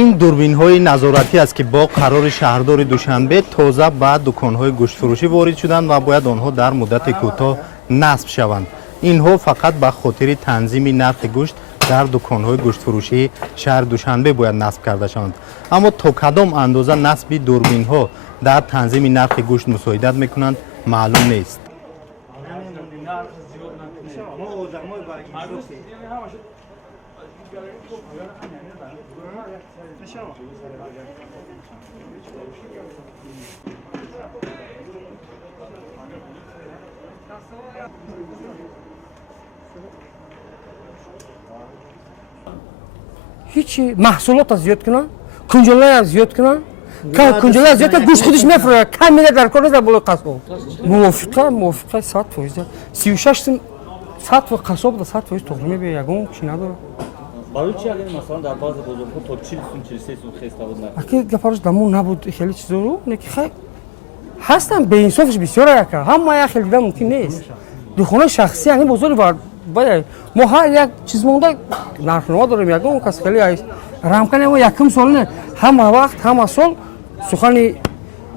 ин дурбинҳои назоратӣ аст ки бо қарори шаҳрдори душанбе тоза ба дуконҳои гӯштфурӯшӣ ворид шуданд ва бояд онҳо дар муддати кӯтоҳ насб шаванд. Инҳо фақат ба хотири танзими нархи гӯшт дар дуконҳои гӯштфурӯшии шаҳри душанбе бояд насб карда шаванд. Аммо то кадом андоза насби дурбинҳо дар танзими нархи гӯшт мусоидат мекунанд маълум нест. هیچ محصولات زیاد کنن، کنجاله زیاد کنن، کنجاله زیاد کنن، گوشت خودش میفروشه، کم میده در کار نزد بالا قصاب. موافقه 100%. 36 100 و قصاب ده 100% تخمی به یگان چی نداره. برای چی اگر مثلا در بعض بازارها تا 40 سون 43 سون خسته بود نه؟ اگه گفارش دمون نبود خیلی چیزا رو نه که خیلی هستن به انصافش بسیار که همه یا خیلی ممکن نیست. دکان شخصی یعنی بزرگ وارد باید ما هر یک چیز مونده نرخ داریم یگان کس خیلی است رام کنیم و یکم سال نه همه وقت همه سال سخنی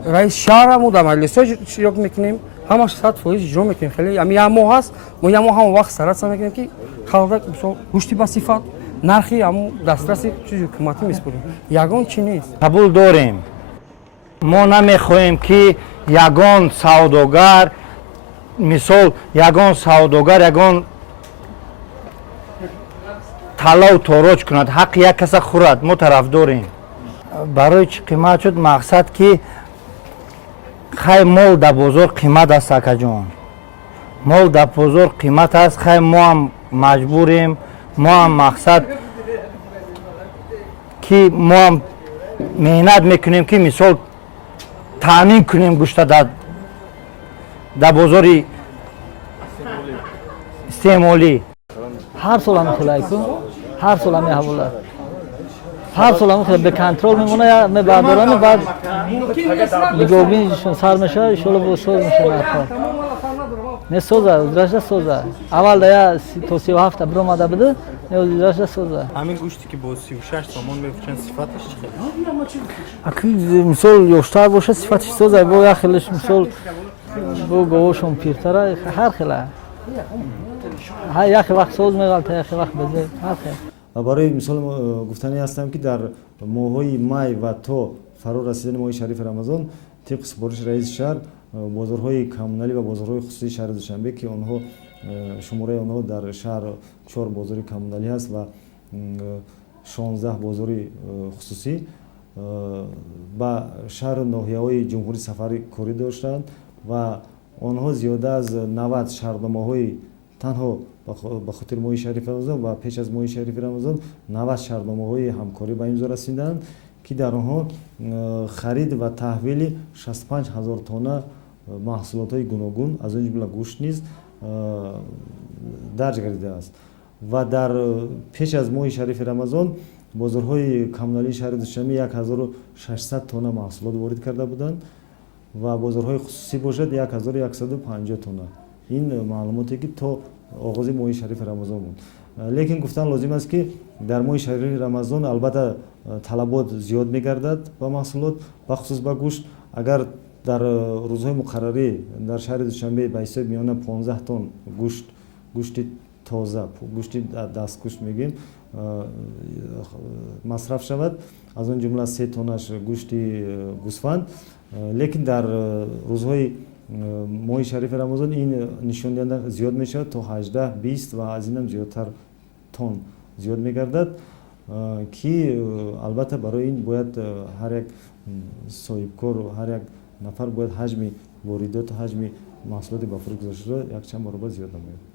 رئیس شهر مو در مجلس شروع میکنیم همه 100% اجرا میکنیم خیلی همین ماه هست ما یه ماه هم وقت سرت میکنیم که خالق مثلا گوشتی با صفات نرخی هم دسترسی چیزی حکومتی میسپریم یگان چی نیست قبول داریم ما نمیخواهیم که یگان سوداگر مثال یگان سوداگر یگان طلا و تاراج کند حق یک کس خورد ما طرف داریم برای چی قیمت شد مقصد که خیلی مال در بازار قیمت است اکا جان مال در بازار قیمت است خیلی ما هم مجبوریم ما هم مقصد که ما هم مهنت میکنیم که مثال تامین کنیم گوشت در بازار استعمالی هر سال هم خلای کن هر سال هم حواله هر سال هم خیلی به کنترل میمونه یا بردارن بعد دیگه بینشون سر میشه ایشالا با سوز میشه نرخا نه سوزه درجه سوزه اول دیا تا 37 برو آمده بده نه درجه سوزه همین گوشتی که با 36 تومان میفروشن صفاتش چقدر؟ اکی مثال یوشتر باشه صفتش سوزه با خیلیش مثال با گوشون پیرتره هر خیلی یک وقت سوز میغلطه یک وقت بده هر خیلی و برای مثال گفتنی هستم که در ماه‌های مای و تا فرا رسیدن ماه شریف رمضان طبق سپارش رئیس شهر بازارهای کمونالی و بازارهای خصوصی شهر دوشنبه که آنها شماره آنها در شهر 4 بازار کمونالی هست و 16 بازار خصوصی با شهر ناحیه‌های جمهوری سفری کاری داشتند و آنها زیاده از 90 شهردامه‌های تنها به خاطر ماه شریف رمضان و پیش از ماه شریف رمضان 90 شهردامه‌های همکاری به امضا رسیدند که در آنها خرید و تحویل 65000 تن محصولات گوناگون از آن جمله گوشت نیز درج گردیده است و در پیش از ماه شریف رمضان بازارهای کمونالی شهر دوشنبه 1600 تن محصولات وارد کرده بودند و بازارهای خصوصی باشد 1150 تن این معلوماتی که تا آغاز ماه شریف رمضان بود لیکن گفتن لازم است که در ماه شریف رمضان البته طلبات زیاد میگردد با محصولات بخصوص با گوشت اگر در روزهای مقرره در شهر دوشنبه به حساب میانه 15 تن گوشت تازه گوشت دستکش میگیم مصرف شود از آن جمله 3 تنش گوشت گوسفند لیکن در روزهای ماه شریف رمضان این نشان دهنده زیاد میشه تا 18 20 و از اینم زیادتر تن زیاد میگردد که البته برای این باید هر یک صاحبکار و هر یک نفر باید حجم واردات و حجم محصولات به فروش گذاشته یک چند برابر زیاد نماید.